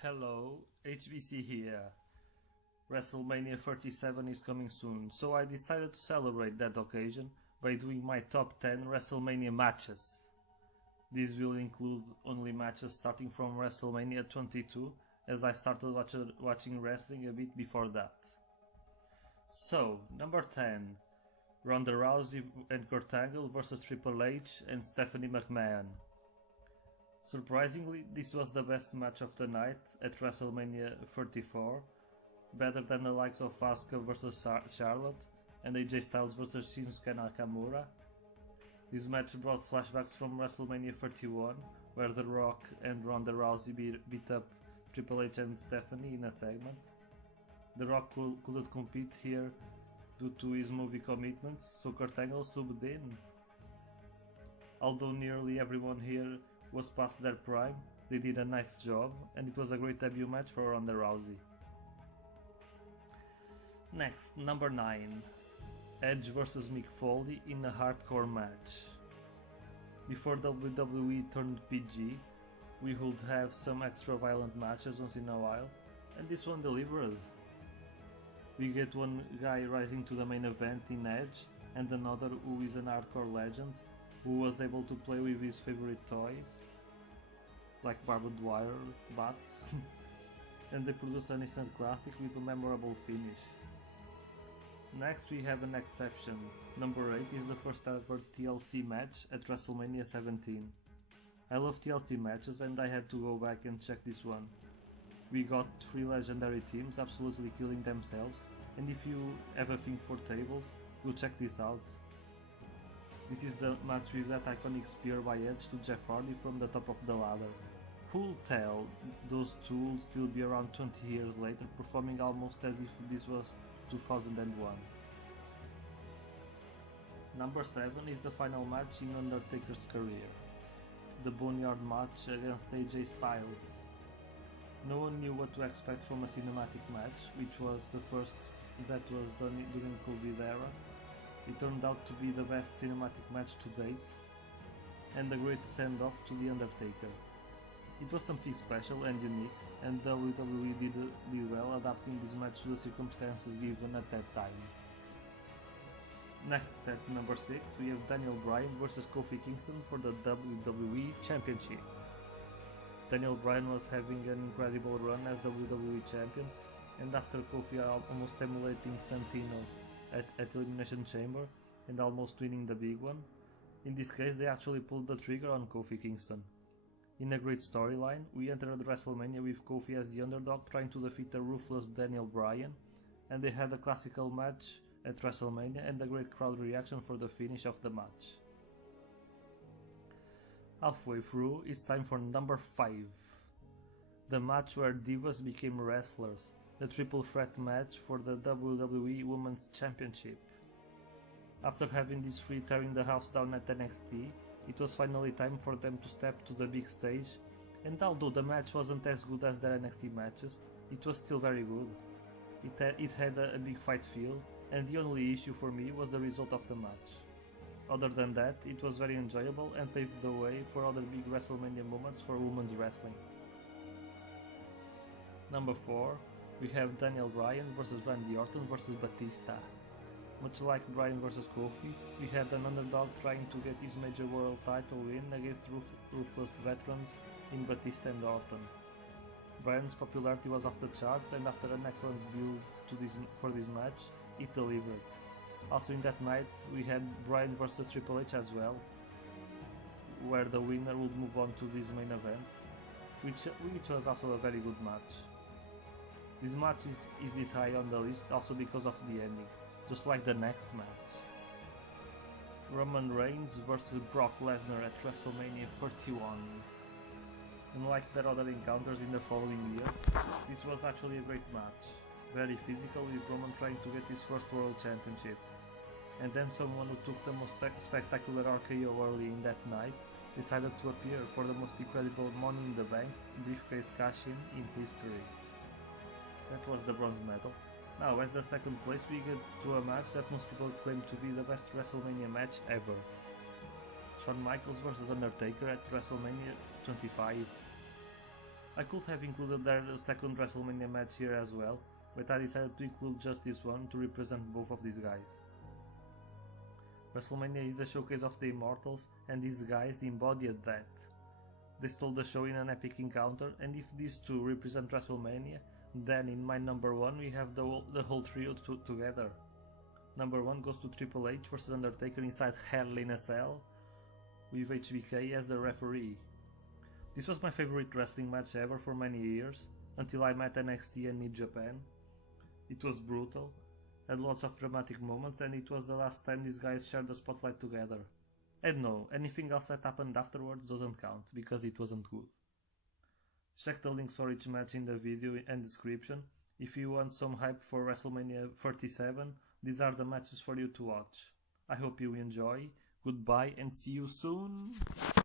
Hello, HBC here. WrestleMania 37 is coming soon, so I decided to celebrate that occasion by doing my top 10 WrestleMania matches. These will include only matches starting from WrestleMania 22, as I started watching wrestling a bit before that. So, number 10, Ronda Rousey and Kurt Angle vs Triple H and Stephanie McMahon. Surprisingly, this was the best match of the night at WrestleMania 34, better than the likes of Asuka vs Charlotte and AJ Styles vs Shinsuke Nakamura. This match brought flashbacks from WrestleMania 31, where The Rock and Ronda Rousey beat up Triple H and Stephanie in a segment. The Rock couldn't compete here due to his movie commitments, so Kurt Angle subbed in. Although nearly everyone here was past their prime, they did a nice job, and it was a great debut match for Ronda Rousey. Next, number 9, Edge vs Mick Foley in a hardcore match. Before WWE turned PG, we would have some extra violent matches once in a while, and this one delivered. We get one guy rising to the main event in Edge, and another who is an hardcore legend, who was able to play with his favorite toys, like barbed wire bats, and they produce an instant classic with a memorable finish. Next we have an exception. Number 8 is the first ever TLC match at WrestleMania 17. I love TLC matches and I had to go back and check this one. We got 3 legendary teams absolutely killing themselves, and if you have a thing for tables, go check this out. This is the match with that iconic spear by Edge to Jeff Hardy from the top of the ladder. Who'll tell those two will still be around 20 years later, performing almost as if this was 2001. Number 7 is the final match in Undertaker's career. The Boneyard match against AJ Styles. No one knew what to expect from a cinematic match, which was the first that was done during COVID era. It turned out to be the best cinematic match to date, and a great send-off to The Undertaker. It was something special and unique, and WWE did well adapting this match to the circumstances given at that time. Next, at number 6, we have Daniel Bryan vs Kofi Kingston for the WWE Championship. Daniel Bryan was having an incredible run as WWE Champion, and after Kofi almost emulating Santino at Elimination Chamber and almost winning the big one, in this case they actually pulled the trigger on Kofi Kingston. In a great storyline, we entered WrestleMania with Kofi as the underdog trying to defeat the ruthless Daniel Bryan, and they had a classical match at WrestleMania and a great crowd reaction for the finish of the match. Halfway through, it's time for number 5. The match where Divas became wrestlers, the triple threat match for the WWE Women's Championship. After having these 3 tearing the house down at NXT, it was finally time for them to step to the big stage, and although the match wasn't as good as their NXT matches, it was still very good. It had a big fight feel, and the only issue for me was the result of the match. Other than that, it was very enjoyable and paved the way for other big WrestleMania moments for women's wrestling. Number 4, we have Daniel Bryan vs Randy Orton vs Batista. Much like Bryan vs Kofi, we had an underdog trying to get his major world title win against ruthless veterans in Batista and Orton. Bryan's popularity was off the charts, and after an excellent build for this match, it delivered. Also in that night, we had Bryan vs Triple H as well, where the winner would move on to this main event, which was also a very good match. This match is this high on the list also because of the ending, just like the next match. Roman Reigns vs Brock Lesnar at WrestleMania 31. Unlike their other encounters in the following years, this was actually a great match. Very physical, with Roman trying to get his first world championship. And then someone who took the most spectacular RKO early in that night decided to appear for the most incredible Money in the Bank briefcase cash-in in history. That was the bronze medal. Now, as the second place, we get to a match that most people claim to be the best WrestleMania match ever. Shawn Michaels vs Undertaker at WrestleMania 25. I could have included their second WrestleMania match here as well, but I decided to include just this one to represent both of these guys. WrestleMania is the showcase of the Immortals, and these guys embodied that. They stole the show in an epic encounter, and if these two represent WrestleMania, then in my number 1 we have the whole trio together. Number 1 goes to Triple H vs Undertaker inside Hell in a Cell, with HBK as the referee. This was my favorite wrestling match ever for many years, until I met NXT and New Japan. It was brutal, had lots of dramatic moments, and it was the last time these guys shared the spotlight together. And no, anything else that happened afterwards doesn't count, because it wasn't good. Check the links for each match in the video and description. If you want some hype for WrestleMania 37, these are the matches for you to watch. I hope you enjoy, goodbye and see you soon!